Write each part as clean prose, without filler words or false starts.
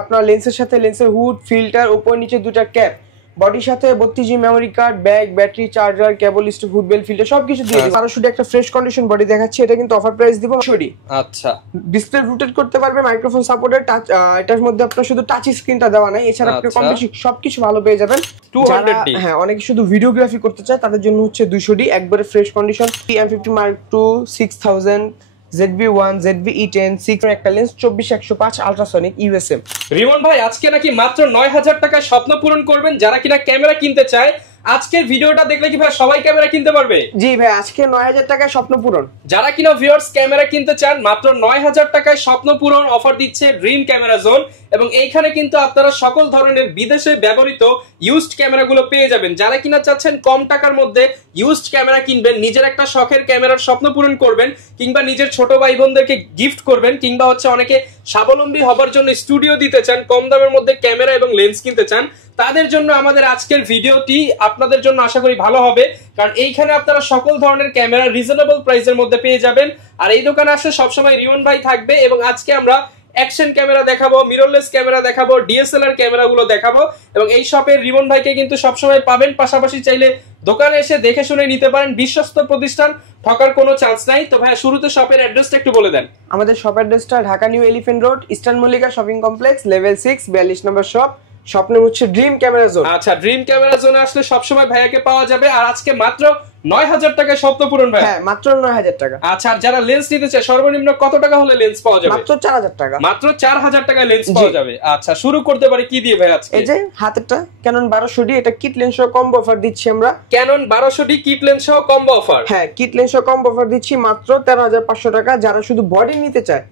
আপনার লেন্সের সাথে লেন্সের হুড, ফিল্টার, উপর নিচে দুটা ক্যাপ, বডির সাথে 32 GB memory card, bag, battery, charger, cable, stick, hood বেল, ফিল্টার সবকিছু দিয়ে দিই। আর শুধু একটা ফ্রেশ কন্ডিশন বডি দেখাচ্ছি, এটা কিন্তু অফার প্রাইস দিব 200। আচ্ছা, ডিসপ্লে রোটেট করতে পারবে, মাইক্রোফোন সাপোর্টেড, টাচ, এটার মধ্যে আপনার শুধু টাচ স্ক্রিনটা দেওয়া নাই, এছাড়া আপনি কম বেশি সবকিছু ভালো পেয়ে যাবেন। 200D। হ্যাঁ, অনেকে শুধু ভিডিওগ্রাফি করতে চায় তাদের জন্য হচ্ছে 200D, একবারে fresh condition. M50 Mark II 6000, ZV-1, ZV-E10, 6 একটা লেন্স, 24-105 আল্ট্রাসনিক USM। রিমন ভাই আজকে নাকি মাত্র 9000 টাকায় স্বপ্ন পূরণ করবেন যারা কিনা ক্যামেরা কিনতে চায়। আজকের ভিডিওটা দেখলে কি ভাই সবাই ক্যামেরা কিনতে পারবে? জি ভাই, আজকে 9000 টাকায় স্বপ্ন পূরণ। যারা কিনা ভিউয়ার্স ক্যামেরা কিনতে চান মাত্র 9000 টাকায় স্বপ্ন পূরণ অফার দিচ্ছে ড্রিম ক্যামেরা জোন, এবং এইখানে কিন্তু আপনারা সকল ধরনের বিদেশে ব্যবহৃত ইউজড ক্যামেরাগুলো পেয়ে যাবেন। যারা কিনা চাচ্ছেন কম টাকার মধ্যে ইউজড ক্যামেরা কিনবেন, নিজের একটা শখের ক্যামেরার স্বপ্ন পূরণ করবেন, কিংবা নিজের ছোট ভাই বোনদেরকে গিফট করবেন, কিংবা হচ্ছে অনেকে স্বাবলম্বী হবার জন্য স্টুডিও দিতে চান, কম দামের মধ্যে ক্যামেরা এবং লেন্স কিনতে চান, তাদের জন্য আমাদের আজকের ভিডিওটি আপনাদের জন্য আশা করি ভালো হবে। কারণ এইখানে আপনারা সকল ধরনের ক্যামেরা রিজনেবল প্রাইসের মধ্যে পেয়ে যাবেন। আর এই দোকানে আসলে সবসময় রিমন ভাই থাকবে, এবং আজকে আমরা অ্যাকশন ক্যামেরা দেখাবো, মিররলেস ক্যামেরা দেখাবো, ডিএসএলআর ক্যামেরাগুলো দেখাবো, এবং এই শপের রিমন ভাইকে কিন্তু সবসময় পাবেন। পাশাপাশি চাইলে দোকানে এসে দেখে শুনে নিতে পারেন, বিশ্বস্ত প্রতিষ্ঠান, ঠকার কোনো চান্স নাই। তো ভাই শুরুতে শপের অ্যাড্রেসটা একটু বলে দেন। আমাদের শপ অ্যাড্রেসটা Dhaka new elephant road, eastern Mallika shopping complex, level 6, 42 নম্বর শপ। স্বপ্ন হচ্ছে ড্রিম ক্যামেরা জোন। আচ্ছা, ড্রিম ক্যামেরা জোনে আসলে সবসময় ভাইয়াকে পাওয়া যাবে। আর আজকে মাত্র 9000 টাকায় স্বপ্ন পূরণ ভাই। হ্যাঁ, মাত্র 9000 টাকা। আচ্ছা, আর যারা লেন্স নিতে চায় সর্বনিম্ন কত টাকা হলে লেন্স পাওয়া যাবে? মাত্র 4000 টাকা। মাত্র 4000 টাকায় লেন্স পাওয়া যাবে। আচ্ছা, শুরু করতে পারি কি দিয়ে ভাই আজকে? এই যে হাতেরটা ক্যানন 1200D, এটা কিট লেন্স সহ কম্বো অফার দিচ্ছি আমরা। ক্যানন 1200D কিট লেন্স সহ কম্বো অফার। হ্যাঁ, কিট লেন্স সহ কম্বো অফার দিচ্ছি মাত্র 13500 টাকা। যারা শুধু বডি নিতে চায়,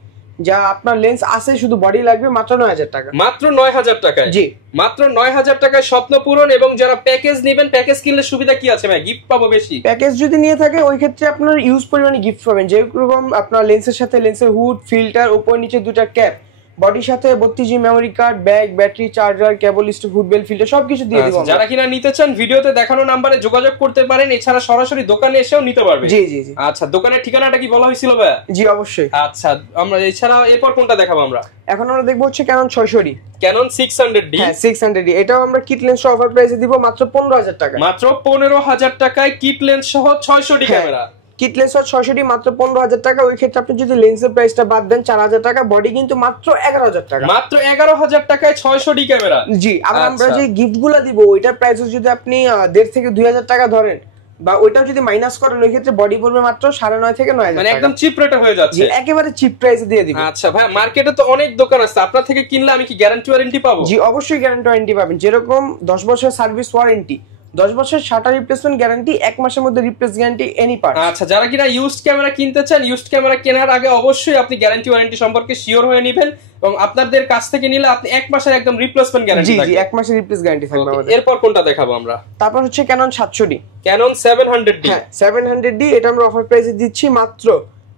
যা আপনার লেন্স আছে শুধু বডি লাগবে, মাত্র 9000 টাকা। মাত্র 9000 টাকায়। জি, মাত্র 9000 টাকায় স্বপ্ন পূরণ। এবং যারা প্যাকেজ নেবেন, প্যাকেজ কিনলে সুবিধা কি আছে ভাই? গিফট পাবো বেশি। প্যাকেজ যদি নিয়ে থাকে ওই ক্ষেত্রে আপনার ইউজ পরিমাণে গিফট পাবেন, যেরকম আপনার লেন্সের সাথে লেন্সের হুড, ফিল্টার, উপর নিচে দুটা ক্যাপ, বডির সাথে 32 GB memory card, bag, battery, charger, cable, stick, hood বেল, ফিল্টার সবকিছু দিয়ে দিব। যারা কিনা নিতে চান ভিডিওতে দেখানো নম্বরে যোগাযোগ করতে পারেন, এছাড়া সরাসরি দোকানে এসেও নিতে পারবে। জি জি জি। আচ্ছা, দোকানের ঠিকানাটা কি বলা হয়েছিল ভাই? জি অবশ্যই। আচ্ছা, আমরা এছাড়া এরপর কোনটা দেখাবো আমরা? এখন আমরা দেখবো হচ্ছে ক্যানন 600D। Canon 600D। হ্যাঁ, 600D, এটাও আমরা কিট লেন্স সহ অফার প্রাইসে দিব মাত্র 15000 টাকা। মাত্র 15000 টাকায় কিট লেন্স সহ 600D ক্যামেরা। কিট লেন্স সহ 600D মাত্র 15000 টাকা। ওই ক্ষেত্রে আপনি যদি লেন্সের প্রাইসটা বাদ দেন 4000 টাকা, বডি কিন্তু মাত্র 11000 টাকা। মাত্র 11000 টাকায় 600D ক্যামেরা। জি, আবার আমরা যে গিফটগুলো দিব ওইটার প্রাইস যদি আপনি 1500 থেকে 2000 টাকা ধরেন, বা ওইটাও যদি মাইনাস করেন, ওই ক্ষেত্রে বডি পড়বে মাত্র 9.5 থেকে 9000 টাকা। মানে একদম চিপ রেটে হয়ে যাচ্ছে। একেবারে চিপ প্রাইসে দিয়ে দিব। আচ্ছা ভাই, মার্কেটে তো অনেক দোকান আছে, আপনার থেকে কিনলে আমি কি গ্যারান্টি ওয়ারেন্টি পাবো? জি অবশ্যই গ্যারান্টি ওয়ারেন্টি পাবেন। যেরকম 10 বছর সার্ভিস ওয়ারেন্টি, 10 বছর শাটার রিপ্লেসমেন্ট গ্যারান্টি, 1 মাসের মধ্যে রিপ্লেস গ্যারান্টি এনি পার্ট। আচ্ছা, যারা কিনা ইউজড ক্যামেরা কিনতে চান, ইউজড ক্যামেরা কেনার আগে অবশ্যই আপনি গ্যারান্টি ওয়ারেন্টি সম্পর্কে শিওর হয়ে নেবেন, এবং আপনাদের কাছ থেকে নিলে আপনি 1 মাসের একদম রিপ্লেসমেন্ট গ্যারান্টি থাকবে। জি, 1 মাসের রিপ্লেস গ্যারান্টি থাকবে আমাদের। এরপর কোনটা দেখাবো আমরা? তারপর হচ্ছে ক্যানন 700D। Canon 700D। হ্যাঁ, 700D, এটা আমরা অফার প্রাইসে দিচ্ছি মাত্র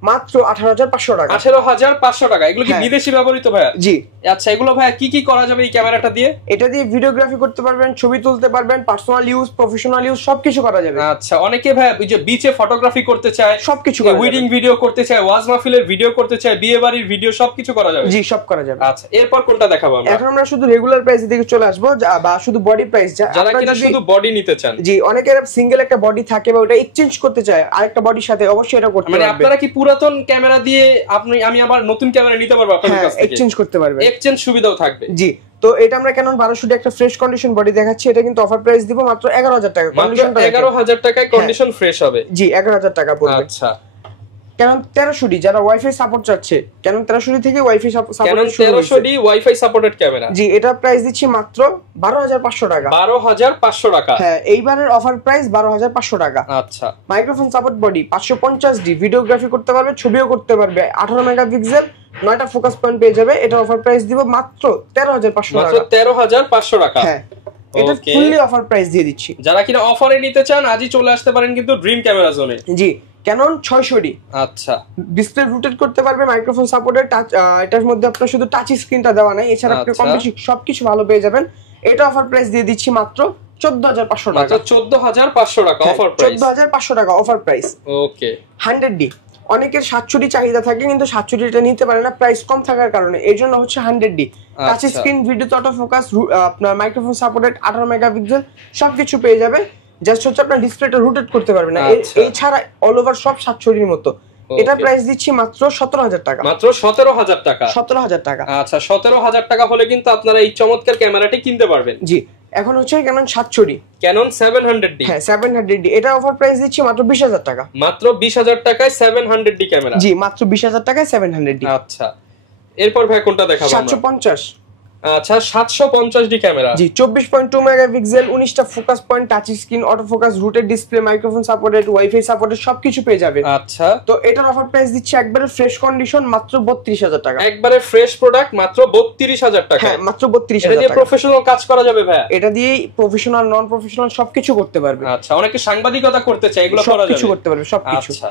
18500 টাকা। 18500 টাকা। এগুলো কি বিদেশি ব্যবহৃত ভাইয়া? জি। আচ্ছা, এগুলো ভাইয়া কি কি করা যাবে এই ক্যামেরাটা দিয়ে? এটা দিয়ে ভিডিওগ্রাফি করতে পারবেন, ছবি তুলতে পারবেন, পার্সোনাল ইউজ, প্রফেশনাল ইউজ সবকিছু করা যাবে। আচ্ছা, অনেকে ভাইয়া ওই যে বিচে ফটোগ্রাফি করতে চায়, সবকিছু ওয়েডিং ভিডিও করতে চায়, ওয়াজ মাহফিলের ভিডিও করতে চায়, বিয়ে বাড়ির ভিডিও সবকিছু করা যাবে। জি, সব করা যাবে। আচ্ছা, এরপর কোনটা দেখাবো আমরা? এখন আমরা শুধু রেগুলার প্রাইস দিকে চলে আসবো, বা শুধু বডি প্রাইস। যারা কিনা শুধু বডি নিতে চান। জি, অনেকের সিঙ্গেল একটা বডি থাকে বা ওটা এক্সচেঞ্জ করতে চায় আরেকটা বডির সাথে, অবশ্যই এটা করতে পারবে। মানে আপনারা কি পুরাতন ক্যামেরা দিয়ে আমি আবার নতুন ক্যামেরা নিতে পারবো আপনাদের কাছ থেকে? এক্সচেঞ্জ করতে পারবে, এক্সচেঞ্জ সুবিধাও থাকবে। জি। তো এটা আমরা ক্যানন 1200D একটা ফ্রেশ কন্ডিশন বডি দেখাচ্ছি, এটা কিন্তু অফার প্রাইস দিব মাত্র 11000 টাকা। কন্ডিশনটা 11000 টাকায় কন্ডিশন ফ্রেশ হবে। জি, 11000 টাকা পড়বে। আচ্ছা, ক্যানন 1300D, যারা ওয়াইফাই সাপোর্ট চাচ্ছে, ক্যানন 1300D থেকে WiFi support Canon 1300D WiFi supported camera. জি, এটা প্রাইস দিচ্ছি মাত্র 12500 টাকা। 12500 টাকা। হ্যাঁ, এইবারের অফার প্রাইস 12500 টাকা। আচ্ছা, microphone support body 550D, videography করতে পারবে, ছবিও করতে পারবে, 18 মেগাপিক্সেল, 9টা ফোকাস পয়েন্ট পেয়ে যাবে। এটা অফার প্রাইস দিব মাত্র 13500 টাকা। মাত্র 13500 টাকা। হ্যাঁ, এটা ফুললি অফার প্রাইস দিয়ে দিচ্ছি। যারা কিনা অফারে নিতে চান আজই চলে আসতে পারেন কিন্তু ড্রিম ক্যামেরা জোনে। জি, ক্যানন 600D। আচ্ছা, ডিসপ্লে রোটেট করতে পারবে, মাইক্রোফোন সাপোর্টেড, টাচ, এটার মধ্যে আপনার শুধু টাচ স্ক্রিনটা দেওয়া নাই, এছাড়া আপনি কম বেশি সবকিছু ভালো পেয়ে যাবেন। এটা অফার প্রাইস দিয়ে দিচ্ছি মাত্র 14500 টাকা। মাত্র 14500 টাকা অফার প্রাইস। 14500 টাকা অফার প্রাইস। ওকে। 100D, অনেকের 760 চাহিদা থাকে কিন্তু 760টা নিতে পারে না প্রাইস কম থাকার কারণে, এই জন্য হচ্ছে 100D touch screen, video auto focus, আপনার মাইক্রোফোন সাপোর্টেড, 18 মেগাপিক্সেল সবকিছু পেয়ে যাবে। জাস্ট হচ্ছে আপনার ডিসপ্লেটা রোটেট করতে পারবে না, এই ছাড়া অল ওভার সব 760 মতো। এটা প্রাইস দিচ্ছি মাত্র 17000 টাকা। মাত্র 17000 টাকা। 17000 টাকা। আচ্ছা 17000 টাকা হলে কিন্তু আপনারা এই চমৎকার ক্যামেরাটি কিনতে পারবেন। জি, এখন হচ্ছে ক্যানন 760, ক্যানন 700D। হ্যাঁ 700D, এটা অফার প্রাইস দিচ্ছি মাত্র 20000 টাকা। মাত্র 20000 টাকায় 700D ক্যামেরা। জি, মাত্র 20000 টাকায় 700D। আচ্ছা, এরপর ভাই কোনটা দেখাবো আমরা? 750। আচ্ছা 750D ক্যামেরা। জি, 24.2 মেগাপিক্সেল, 19টা focus point, touch screen, auto focus, rotated display, microphone supported, WiFi supported সবকিছু পেয়ে যাবে। আচ্ছা, তো এটার অফার প্রাইস দিচ্ছি একবারে ফ্রেশ কন্ডিশন মাত্র 32000 টাকা। একবারে ফ্রেশ প্রোডাক্ট মাত্র 32000 টাকা। হ্যাঁ, মাত্র 32000 টাকা। এটা দিয়ে টাকা। প্রফেশনাল কাজ করা যাবে ভাই? এটা দিয়ে প্রফেশনাল, নন প্রফেশনাল সবকিছু করতে পারবে। আচ্ছা, অনেকে সাংবাদিকতা করতে চায়, এগুলো করা যাবে? সবকিছু করতে পারবে, সবকিছু। আচ্ছা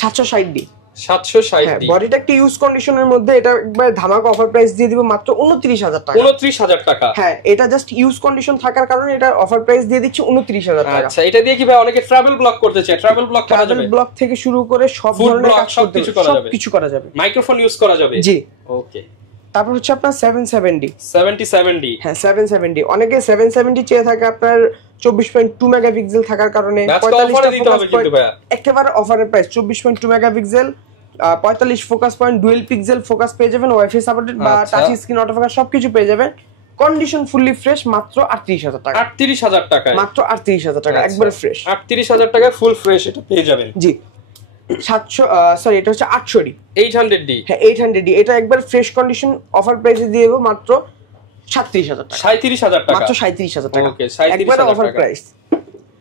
760D। 760D। হ্যাঁ, বডিটা একটা ইউজ কন্ডিশনের মধ্যে, এটা একবার ধামাকা অফার প্রাইস দিয়ে দিব মাত্র 29000 টাকা। 29000 টাকা। হ্যাঁ, এটা জাস্ট ইউজ কন্ডিশন থাকার কারণে এটা অফার প্রাইস দিয়ে দিচ্ছি 29000 টাকা। আচ্ছা, এটা দিয়ে কি ভাই অনেকে ট্রাভেল ব্লগ করতে চায়? ট্রাভেল ব্লগ করা যাবে? ট্রাভেল ব্লগ থেকে শুরু করে সব ধরনের কাজ সবকিছু করা যাবে। সবকিছু করা যাবে। মাইক্রোফোন ইউজ করা যাবে? জি। ওকে। তারপর হচ্ছে আপনার 770। 77D। হ্যাঁ 770, অনেকে 770 চেয়ে থাকে আপনার 24.2 মেগাপিক্সেল থাকার কারণে। 45টা দিতে হবে কিন্তু ভাই। একেবারে অফারের price 24.2 megapixel, 45 focus point, dual pixel focus পেয়ে যাবেন, ওয়াইফাই সাপোর্টেড বা টাচ স্ক্রিন, অটো ফোকাস সবকিছু পেয়ে যাবেন। কন্ডিশন ফুললি ফ্রেশ মাত্র 38000 টাকা। 38000 টাকা। মাত্র 38000 টাকা, একবারে ফ্রেশ। 38000 টাকায় ফুল ফ্রেশ এটা পেয়ে যাবেন। জি। 700 এটা হচ্ছে 800D। 800D। হ্যাঁ 800D, এটা একবার ফ্রেশ কন্ডিশন অফার প্রাইসে দিয়ে দেব মাত্র 37000 টাকা। 37000 টাকা। মাত্র 37000 টাকা। ওকে, 37000 টাকা অফার প্রাইস।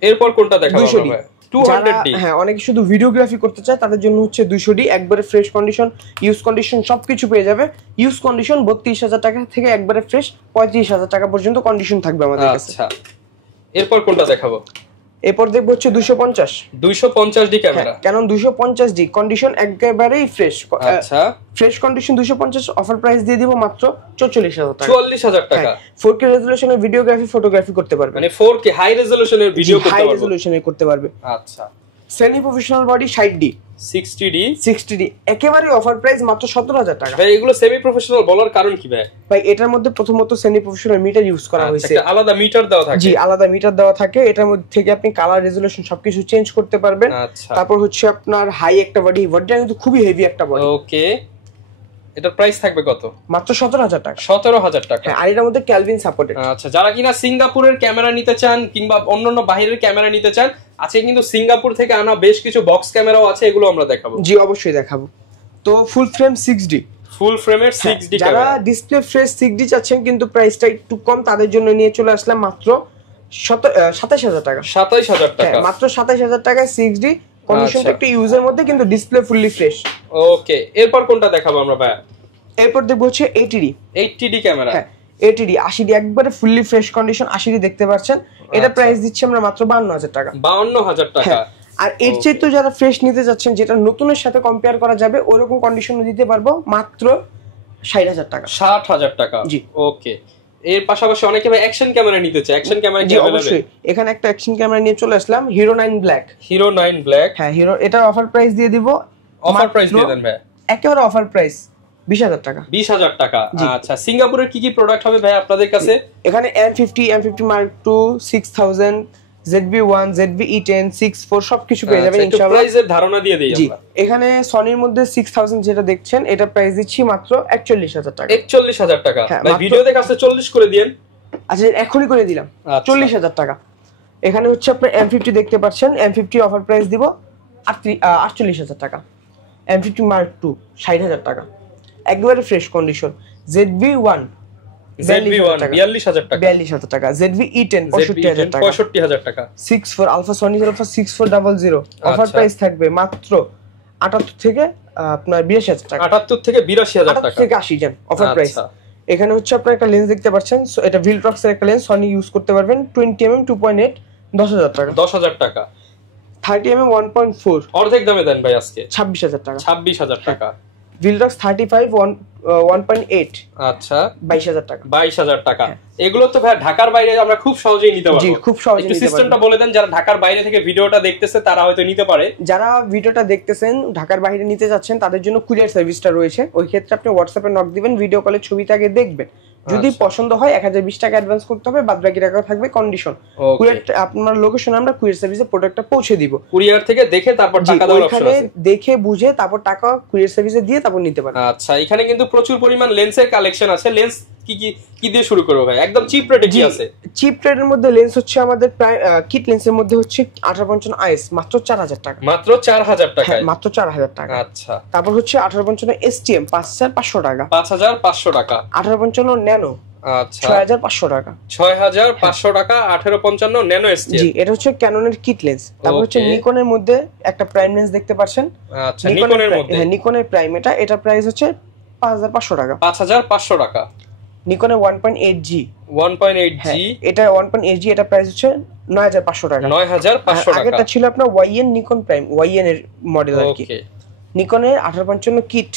এরপর কোনটা দেখাবো 200D। আমরা? 200D। হ্যাঁ, অনেকে শুধু ভিডিওগ্রাফি করতে চায় তাদের জন্য হচ্ছে 200D, একবারে ফ্রেশ কন্ডিশন, ইউজ কন্ডিশন সবকিছু পেয়ে যাবে। ইউজ কন্ডিশন 32000 টাকা থেকে একবারে ফ্রেশ 35000 টাকা পর্যন্ত কন্ডিশন থাকবে আমাদের কাছে। আচ্ছা, এরপর কোনটা দেখাবো? এরপর দেখব হচ্ছে 250। 250D camera. কারণ 250D কন্ডিশন একেবারেই ফ্রেশ। আচ্ছা, ফ্রেশ কন্ডিশন 250, অফার প্রাইস দিয়ে দিব মাত্র 44000 টাকা। 44000 টাকা। 4K রেজোলিউশনের ভিডিওগ্রাফি, ফটোগ্রাফি করতে পারবে, মানে 4K হাই রেজোলিউশনের ভিডিও করতে হাই পারবে। রেজোলিউশনে করতে পারবে। আচ্ছা, semi professional body 60D। 60D একেবারে অফার প্রাইস মাত্র 17000 টাকা। ভাই এগুলো সেমি প্রফেশনাল বলার কারণ কি ভাই? ভাই এটার মধ্যে প্রথমত সেমি প্রফেশনাল মিটার ইউজ করা হয়েছে, একটা আলাদা মিটার দেওয়া থাকে। জি, আলাদা মিটার দেওয়া থাকে। এটার মধ্যে থেকে আপনি কালার রেজোলিউশন সবকিছু চেঞ্জ করতে পারবেন। আচ্ছা, তারপর হচ্ছে আপনার হাই একটা বডিটা কিন্তু খুবই হেভি একটা বডি। ওকে, এটার প্রাইস থাকবে কত? মাত্র 17000 টাকা। 17000 টাকা। আর এটার মধ্যে ক্যালভিন সাপোর্টেড। আচ্ছা, যারা কিনা সিঙ্গাপুরের ক্যামেরা নিতে চান কিংবা অন্যান্য বাইরের ক্যামেরা নিতে চান, আছে কিন্তু সিঙ্গাপুর থেকে আনা বেশ কিছু বক্স ক্যামেরাও আছে, এগুলো আমরা দেখাবো। জি, অবশ্যই দেখাবো। তো ফুল ফ্রেম 6D, ফুল ফ্রেমের 6D যারা ক্যামেরা। ডিসপ্লে ফ্রেশ 6D চাচ্ছেন কিন্তু প্রাইসটা একটু কম, তাদের জন্য নিয়ে চলে আসলাম মাত্র 27000 টাকা। 27000 টাকা। মাত্র 27000 টাকায় 6D, কন্ডিশনটা আচ্ছা। একটু ইউজের মধ্যে কিন্তু ডিসপ্লে ফুললি ফ্রেশ। ওকে, এরপর কোনটা দেখাবো আমরা ভাই? এরপর দেখবো হচ্ছে 80D। 80D camera. হ্যাঁ 80D, 80D একবারে ফুললি ফ্রেশ কন্ডিশন 80D দেখতে পাচ্ছেন। এটা প্রাইস দিচ্ছি আমরা মাত্র 52000 টাকা। 52000 টাকা। আর এর চেয়ে তো যারা ফ্রেশ নিতে যাচ্ছেন, যেটা নতুনের সাথে কম্পেয়ার করা যাবে ওরকম কন্ডিশন দিতে পারবো মাত্র 60000 টাকা। 60000 টাকা। জি। ওকে, এর পাশাপাশি অনেকে ভাই অ্যাকশন ক্যামেরা নিতে চায়। অ্যাকশন ক্যামেরা কি अवेलेबल? অবশ্যই, এখানে একটা অ্যাকশন ক্যামেরা নিয়ে চলে আসলাম, হিরো 9 ব্ল্যাক। Hero 9 black. হ্যাঁ, হিরো, এটা অফার প্রাইস দিয়ে দিব। অফার প্রাইস দিয়ে দেন ভাই। একেবারে অফার প্রাইস 20000 টাকা। 20000 টাকা। আচ্ছা, সিঙ্গাপুরের কি কি প্রোডাক্ট হবে ভাই আপনাদের কাছে? এখানে M50 Mark II 6000, ZV-1, ZV-E10, 64 সবকিছু পেয়ে যাবেন ইনশাআল্লাহ। প্রাইসের ধারণা দিয়ে দেই আমরা। এখানে সনির মধ্যে 6000 যেটা দেখছেন, এটা প্রাইস দিচ্ছি মাত্র 41000 টাকা। 41000 টাকা। হ্যাঁ, ভাই ভিডিও দেখে আসলে 40 করে দিয়েন। আচ্ছা, এখনই করে দিলাম। 40000 টাকা। এখানে হচ্ছে আপনি M50 দেখতে পাচ্ছেন, M50 অফার প্রাইস দিব 48000 টাকা। M50 Mark II 60000 টাকা, একবারে ফ্রেশ কন্ডিশন। ZV-1 ZV-1 42000 টাকা। 42000 টাকা। ZV-E10 65000 টাকা। 65000 টাকা। 64 alpha, Sony alpha 6400 offer price থাকবে মাত্র 78 থেকে আপনার 82000 টাকা। 78 থেকে 82000 টাকা। 78 থেকে 80 জান অফার প্রাইস। এখানে হচ্ছে আপনার একটা লেন্স দেখতে পাচ্ছেন, এটা ভিলট্রক্স এর একটা লেন্স, সনি ইউজ করতে পারবেন, 20mm 2.8 10000 টাকা। 10000 টাকা। 30mm 1.4 অর্ধেক দামে দেন ভাই আজকে। 26000 টাকা। 26000 টাকা। ভিলটক্স 35 1.8 আচ্ছা 22,000 টাকা। 22,000 টাকা। এগুলো তো ভাই ঢাকার বাইরে আমরা খুব সহজেই নিতে পারবো। জি, খুব সহজেই নিতে পারবো। সিস্টেমটা বলে দেন, যারা ঢাকার বাইরে থেকে ভিডিওটা দেখতেছে তারা হয়তো নিতে পারে। যারা ভিডিওটা দেখতেছেন ঢাকার বাইরে নিতে যাচ্ছেন তাদের জন্য কুরিয়ার সার্ভিসটা রয়েছে। ওই ক্ষেত্রে আপনি হোয়াটসঅ্যাপে নক দিবেন, ভিডিও কলে ছবিটা আগে দেখবেন, যদি পছন্দ হয় 1020 টাকা অ্যাডভান্স করতে হবে, বাদ বাকি টাকা থাকবে কন্ডিশন। কুরিয়ার আপনার লোকেশনে আমরা কুরিয়ার সার্ভিসে প্রোডাক্টটা পৌঁছে দিব। কুরিয়ার থেকে দেখে তারপর টাকা দেওয়ার অপশন আছে, দেখে বুঝে তারপর টাকা কুরিয়ার সার্ভিসে দিয়ে তারপর নিতে পারবেন। আচ্ছা, এখানে কিন্তু প্রচুর পরিমাণ লেন্সের কালেকশন আছে। লেন্স কি দিয়ে শুরু করব ভাই? একদম চিপ রেটে কি আছে? চিপ রেটের মধ্যে লেন্স হচ্ছে আমাদের প্রায় কিট লেন্সের মধ্যে হচ্ছে 1855 IS মাত্র 4000 টাকা। মাত্র 4000 টাকায়? মাত্র 4000 টাকা। আচ্ছা, তারপর হচ্ছে 1855 STM 5500 টাকা। 5500 টাকা। 1855 ন্যানো আচ্ছা 6500 টাকা। 6500 টাকা 1855 ন্যানো STM। জি, এটা হচ্ছে ক্যাননের কিট লেন্স। তারপর হচ্ছে নিকনের মধ্যে একটা প্রাইম লেন্স দেখতে পাচ্ছেন। আচ্ছা, নিকনের মধ্যে? হ্যাঁ, নিকনের প্রাইম, এটা প্রাইস হচ্ছে 5500 টাকা। 5500 টাকা। নিকনের 1.8G 1.8G, এটা 1.8G, এটা প্রাইস হচ্ছে 9500 টাকা। 9500 টাকা। আগেরটা ছিল আপনার YN নিকন প্রাইম, YN এর মডেল আর কি। নিকনের 1855 কিট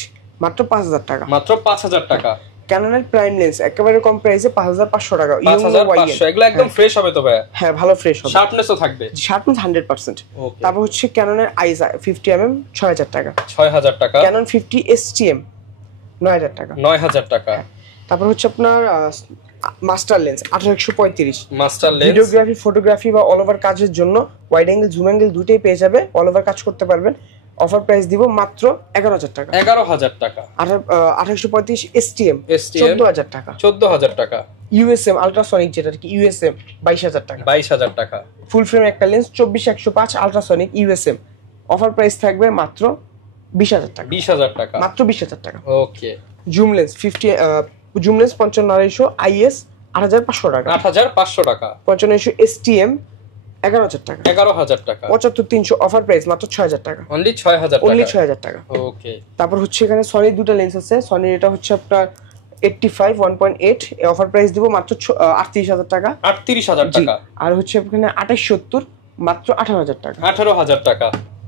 মাত্র 5000 টাকা। মাত্র 5000 টাকা। ক্যাননের প্রাইম লেন্স একেবারে কম প্রাইসে 5500 টাকা। 5500, এগুলো একদম ফ্রেশ হবে তো ভাই? হ্যাঁ, ভালো ফ্রেশ হবে, শার্পনেসও থাকবে। শার্পনেস 100%। তারপর হচ্ছে ক্যাননের আইস 50mm 6000 টাকা। 6000 টাকা। ক্যানন 50 STM 9000 টাকা। 9000 টাকা। তারপর হচ্ছে আপনার master lens 1835। Master lens videography, photography বা অল ওভার কাজের জন্য ওয়াইড অ্যাঙ্গেল, জুম অ্যাঙ্গেল দুটেই পেয়ে যাবে, অল ওভার কাজ করতে পারবেন। অফার প্রাইস দিব মাত্র 11000 টাকা। 11000 টাকা। 1835 STM 14000 টাকা। 14000 টাকা। USM আল্ট্রাসনিক, যেটা কি USM 22000 টাকা। 22000 টাকা। ফুল ফ্রেম একটা lens 24105 ultrasonic USM, offer price থাকবে মাত্র 20000 টাকা। 20000 টাকা, মাত্র 20000 টাকা। Okay. Zoom lens zoom lens 55 IS 8500 টাকা। 8500 টাকা। 55 STM 11000 টাকা। 11000 টাকা। 75300 অফার প্রাইস মাত্র 6000 টাকা। অনলি 6000 টাকা। অনলি 6000 টাকা। ওকে। তারপর হচ্ছে এখানে সনির দুটো লেন্স আছে। সনির এটা হচ্ছে আপনার 85 1.8, অফার প্রাইস দিব মাত্র 38000 টাকা। 38000 টাকা। আর হচ্ছে এখানে 2870 মাত্র 18000 টাকা। 18000 টাকা।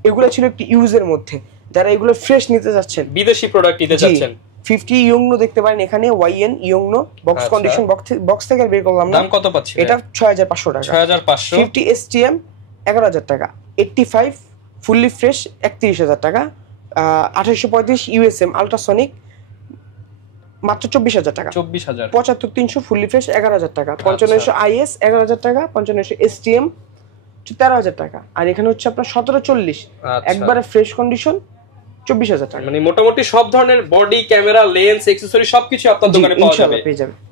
এগুলো ছিল একটি ইউজের মধ্যে। যারা এগুলো ফ্রেশ নিতে যাচ্ছেন, বিদেশি প্রোডাক্ট নিতে যাচ্ছেন, 50 ইয়ংনো দেখতে পারেন এখানে, YN ইয়ংনো বক্স কন্ডিশন, বক্স থেকে বের করলাম না। দাম কত পাচ্ছি? এটা 6500 টাকা। 6500। 50 STM 11000 টাকা। 85 ফুললি ফ্রেশ 31000 টাকা। 2835 USM আল্ট্রাসনিক মাত্র 24000 টাকা। 24000। 75300 ফুললি ফ্রেশ 11000 টাকা। 5500 IS 11000 টাকা। 5500 STM 13000 টাকা। আর এখানে হচ্ছে আপনার 1740 একবারে ফ্রেশ কন্ডিশন 24000 টাকা। মানে মোটামুটি সব ধরনের বডি, ক্যামেরা, লেন্স, অ্যাকসেসরি সবকিছু আপনার দোকানে পাওয়া যাবে।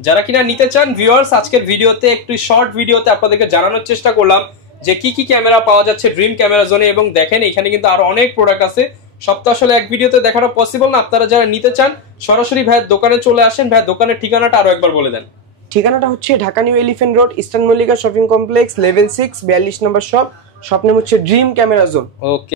যারা কিনা নিতে চান ভিউয়ার্স, আজকের ভিডিওতে একটু শর্ট ভিডিওতে আপনাদেরকে জানানোর চেষ্টা করলাম যে কি কি ক্যামেরা পাওয়া যাচ্ছে ড্রিম ক্যামেরা জোনে। এবং দেখেন এখানে কিন্তু আরো অনেক প্রোডাক্ট আছে, সব তো আসলে এক ভিডিওতে দেখানো পসিবল না। আপনারা যারা নিতে চান সরাসরি ভাইয়ের দোকানে চলে আসেন। ভাইয়ের দোকানের ঠিকানাটা আরো একবার বলে দেন। ঠিকানাটা হচ্ছে Dhaka new elephant road, eastern Mallika shopping complex, level 6, 42 নম্বর শপ। শপ নেম হচ্ছে ড্রিম ক্যামেরা জোন। ওকে।